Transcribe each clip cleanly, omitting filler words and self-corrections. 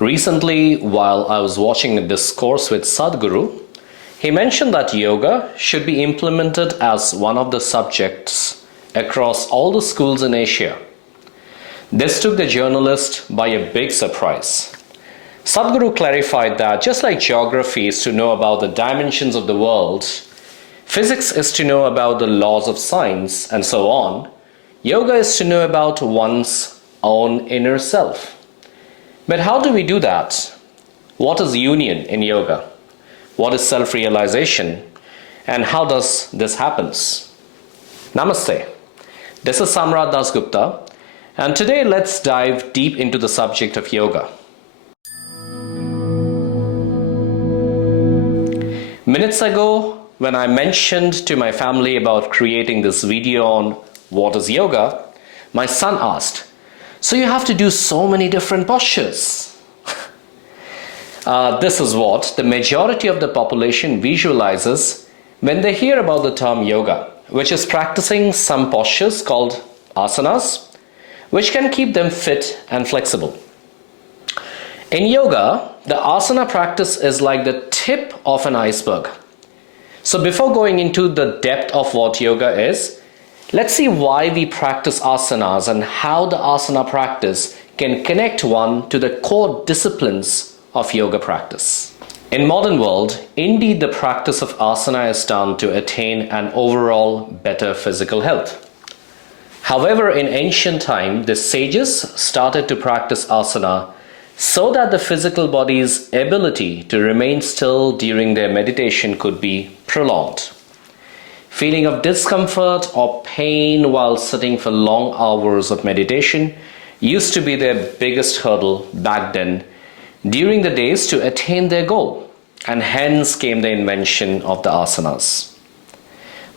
Recently, while I was watching a discourse with Sadhguru, he mentioned that yoga should be implemented as one of the subjects across all the schools in Asia. This took the journalist by a big surprise. Sadhguru clarified that just like geography is to know about the dimensions of the world, physics is to know about the laws of science, and so on, yoga is to know about one's own inner self. But how do we do that? What is union in yoga? What is self-realization? And how does this happen? Namaste. This is Samrat Dasgupta, and today let's dive deep into the subject of yoga. Minutes ago, when I mentioned to my family about creating this video on what is yoga, my son asked, "So you have to do so many different postures?" This is what the majority of the population visualizes when they hear about the term yoga, which is practicing some postures called asanas, which can keep them fit and flexible. In yoga, the asana practice is like the tip of an iceberg. So before going into the depth of what yoga is, let's see why we practice asanas and how the asana practice can connect one to the core disciplines of yoga practice. In modern world, indeed the practice of asana is done to attain an overall better physical health. However, in ancient time, the sages started to practice asana so that the physical body's ability to remain still during their meditation could be prolonged. Feeling of discomfort or pain while sitting for long hours of meditation used to be their biggest hurdle back then during the days to attain their goal, and hence came the invention of the asanas.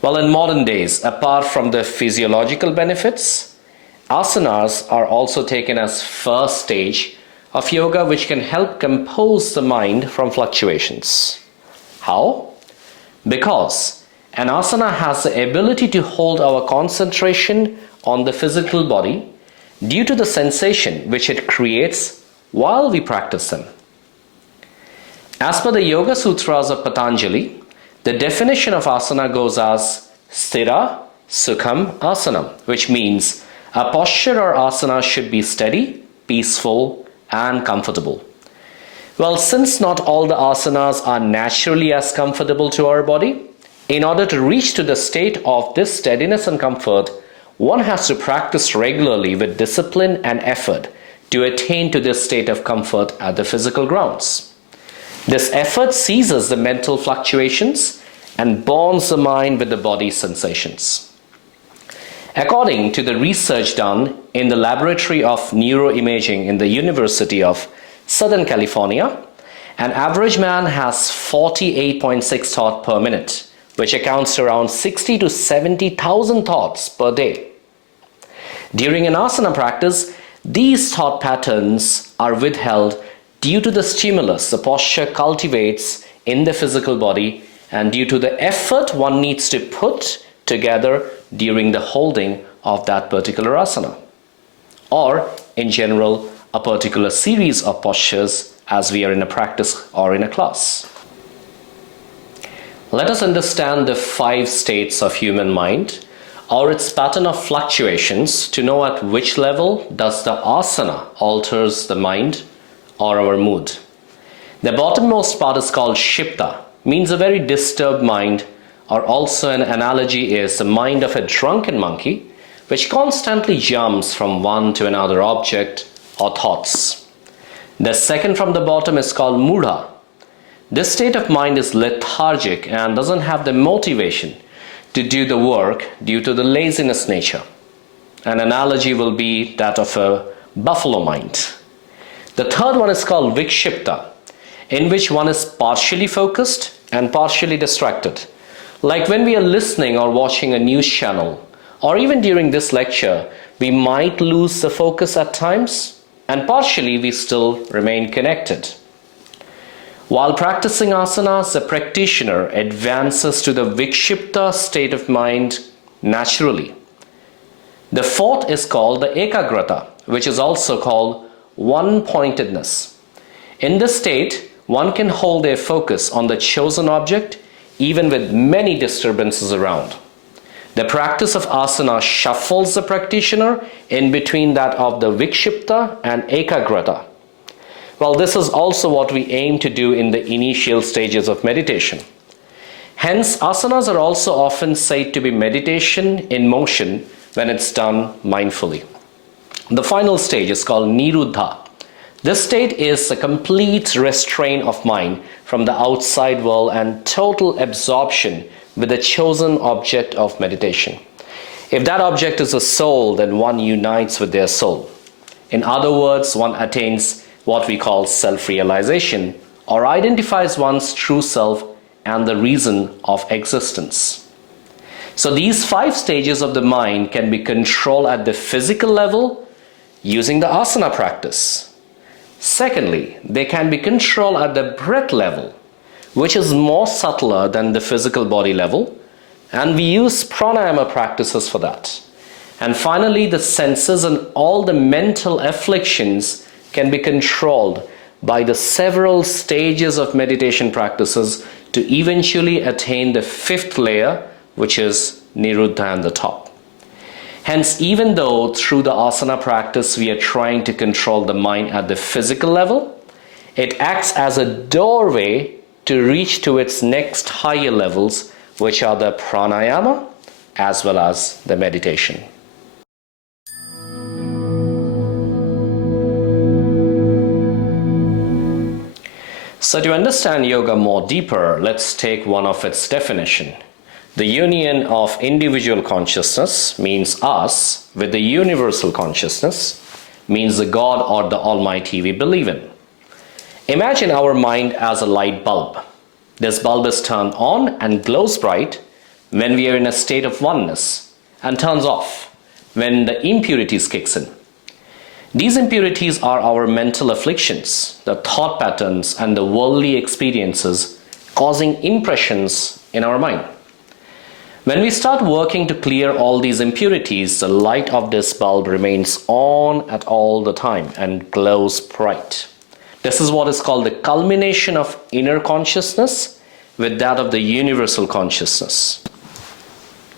Well, in modern days, apart from the physiological benefits, asanas are also taken as first stage of yoga, which can help compose the mind from fluctuations. How? Because an asana has the ability to hold our concentration on the physical body due to the sensation which it creates while we practice them. As per the Yoga Sutras of Patanjali, the definition of asana goes as sthira sukham asanam, which means a posture or asana should be steady, peaceful, and comfortable. Well, since not all the asanas are naturally as comfortable to our body, in order to reach to the state of this steadiness and comfort, one has to practice regularly with discipline and effort to attain to this state of comfort at the physical grounds. This effort seizes the mental fluctuations and bonds the mind with the body's sensations. According to the research done in the Laboratory of Neuroimaging in the University of Southern California, an average man has 48.6 thoughts per minute, which accounts to around 60 to 70,000 thoughts per day. During an asana practice, these thought patterns are withheld due to the stimulus the posture cultivates in the physical body and due to the effort one needs to put together during the holding of that particular asana, or in general a particular series of postures as we are in a practice or in a class. Let us understand the 5 states of human mind or its pattern of fluctuations to know at which level does the asana alters the mind or our mood. The bottommost part is called shipta, means a very disturbed mind, or also an analogy is the mind of a drunken monkey which constantly jumps from one to another object or thoughts. The second from the bottom is called mudha. This state of mind is lethargic and doesn't have the motivation to do the work due to the laziness nature. An analogy will be that of a buffalo mind. The third one is called vikshipta, in which one is partially focused and partially distracted. Like when we are listening or watching a news channel, or even during this lecture, we might lose the focus at times, and partially we still remain connected. While practicing asanas, the practitioner advances to the vikshipta state of mind naturally. The fourth is called the ekagrata, which is also called one-pointedness. In this state, one can hold their focus on the chosen object even with many disturbances around. The practice of asana shuffles the practitioner in between that of the vikshipta and ekagrata. Well, this is also what we aim to do in the initial stages of meditation. Hence, asanas are also often said to be meditation in motion when it's done mindfully. The final stage is called niruddha. This state is a complete restraint of mind from the outside world and total absorption with the chosen object of meditation. If that object is a soul, then one unites with their soul. In other words, one attains what we call self-realization, or identifies one's true self and the reason of existence. So these 5 stages of the mind can be controlled at the physical level using the asana practice. Secondly, they can be controlled at the breath level, which is more subtler than the physical body level, and we use pranayama practices for that. And finally, the senses and all the mental afflictions can be controlled by the several stages of meditation practices to eventually attain the 5th layer, which is niruddha on the top. Hence, even though through the asana practice we are trying to control the mind at the physical level, it acts as a doorway to reach to its next higher levels, which are the pranayama as well as the meditation. So to understand yoga more deeper, let's take one of its definition. The union of individual consciousness means us with the universal consciousness means the God or the Almighty we believe in. Imagine our mind as a light bulb. This bulb is turned on and glows bright when we are in a state of oneness and turns off when the impurities kicks in. These impurities are our mental afflictions, the thought patterns and the worldly experiences causing impressions in our mind. When we start working to clear all these impurities, the light of this bulb remains on at all the time and glows bright. This is what is called the culmination of inner consciousness with that of the universal consciousness.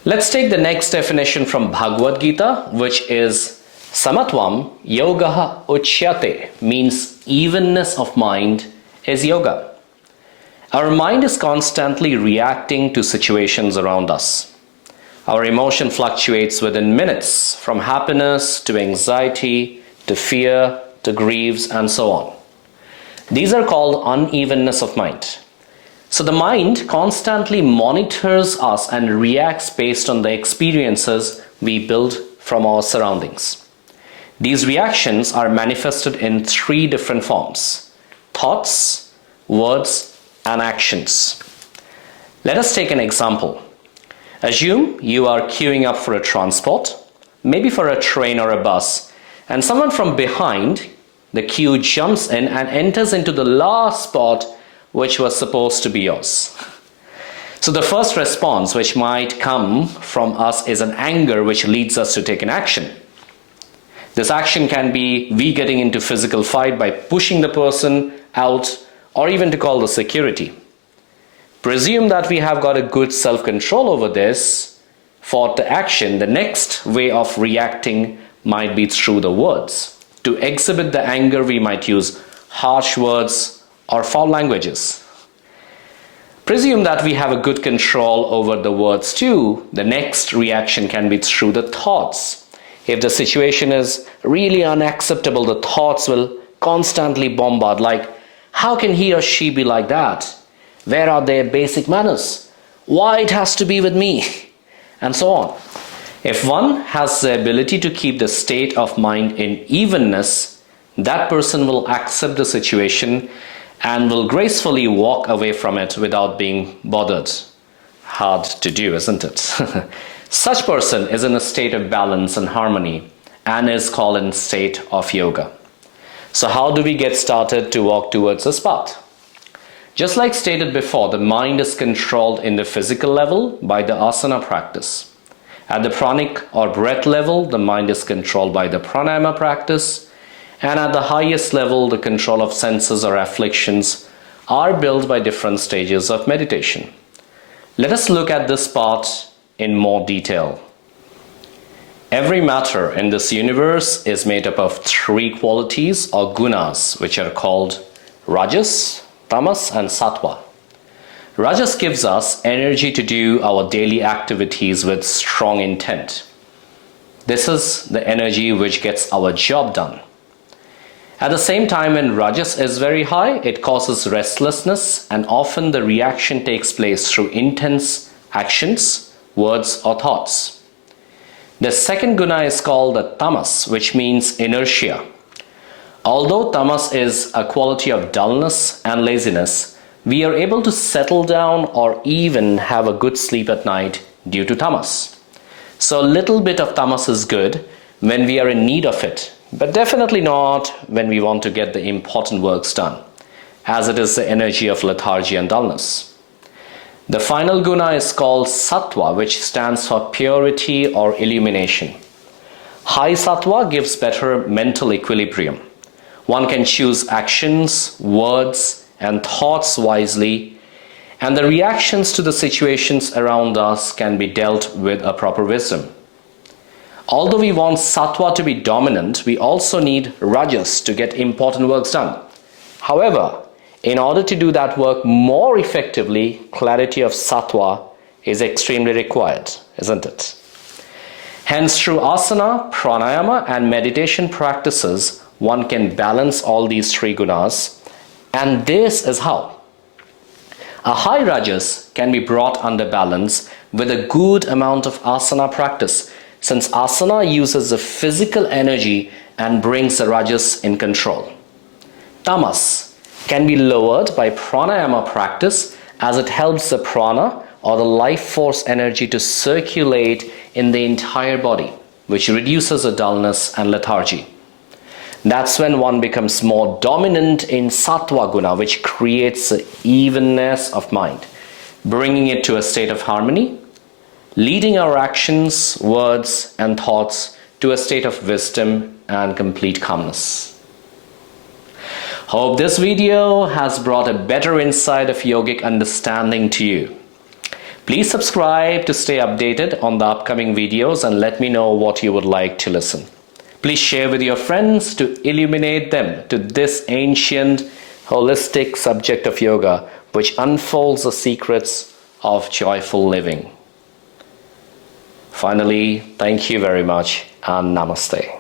Let's take the next definition from Bhagavad Gita, which is Samatvam yogaha uchyate, means evenness of mind is yoga. Our mind is constantly reacting to situations around us. Our emotion fluctuates within minutes, from happiness to anxiety to fear to griefs and so on. These are called unevenness of mind. So the mind constantly monitors us and reacts based on the experiences we build from our surroundings. These reactions are manifested in 3 different forms: thoughts, words, and actions. Let us take an example. Assume you are queuing up for a transport, maybe for a train or a bus, and someone from behind the queue jumps in and enters into the last spot which was supposed to be yours. So the first response which might come from us is an anger which leads us to take an action. This action can be we getting into physical fight by pushing the person out or even to call the security. Presume that we have got a good self-control over this. For the action, the next way of reacting might be through the words. To exhibit the anger, we might use harsh words or foul languages. Presume that we have a good control over the words too. The next reaction can be through the thoughts. If the situation is really unacceptable, the thoughts will constantly bombard, like, how can he or she be like that? Where are their basic manners? Why it has to be with me? And so on. If one has the ability to keep the state of mind in evenness, that person will accept the situation and will gracefully walk away from it without being bothered. Hard to do, isn't it? Such person is in a state of balance and harmony and is called in state of yoga. So how do we get started to walk towards this path? Just like stated before, the mind is controlled in the physical level by the asana practice. At the pranic or breath level, the mind is controlled by the pranayama practice. And at the highest level, the control of senses or afflictions are built by different stages of meditation. Let us look at this part in more detail. Every matter in this universe is made up of three qualities or gunas, which are called Rajas, Tamas, and Sattva. Rajas gives us energy to do our daily activities with strong intent. This is the energy which gets our job done. At the same time, when Rajas is very high, it causes restlessness, and often the reaction takes place through intense actions, words, or thoughts. The second guna is called the Tamas, which means inertia. Although Tamas is a quality of dullness and laziness, we are able to settle down or even have a good sleep at night due to Tamas. So a little bit of Tamas is good when we are in need of it, but definitely not when we want to get the important works done, as it is the energy of lethargy and dullness. The final guna is called Sattva, which stands for purity or illumination. High Sattva gives better mental equilibrium. One can choose actions, words, and thoughts wisely, and the reactions to the situations around us can be dealt with a proper wisdom. Although we want Sattva to be dominant, we also need Rajas to get important works done. However, in order to do that work more effectively, clarity of Sattva is extremely required, isn't it? Hence, through asana, pranayama, and meditation practices, one can balance all these three gunas. And this is how. A high Rajas can be brought under balance with a good amount of asana practice, since asana uses the physical energy and brings the Rajas in control. Tamas can be lowered by pranayama practice, as it helps the prana or the life force energy to circulate in the entire body, which reduces the dullness and lethargy. That's when one becomes more dominant in Sattva guna, which creates an evenness of mind, bringing it to a state of harmony, leading our actions, words, and thoughts to a state of wisdom and complete calmness. Hope this video has brought a better insight of yogic understanding to you. Please subscribe to stay updated on the upcoming videos and let me know what you would like to listen. Please share with your friends to illuminate them to this ancient, holistic subject of yoga, which unfolds the secrets of joyful living. Finally, thank you very much and namaste.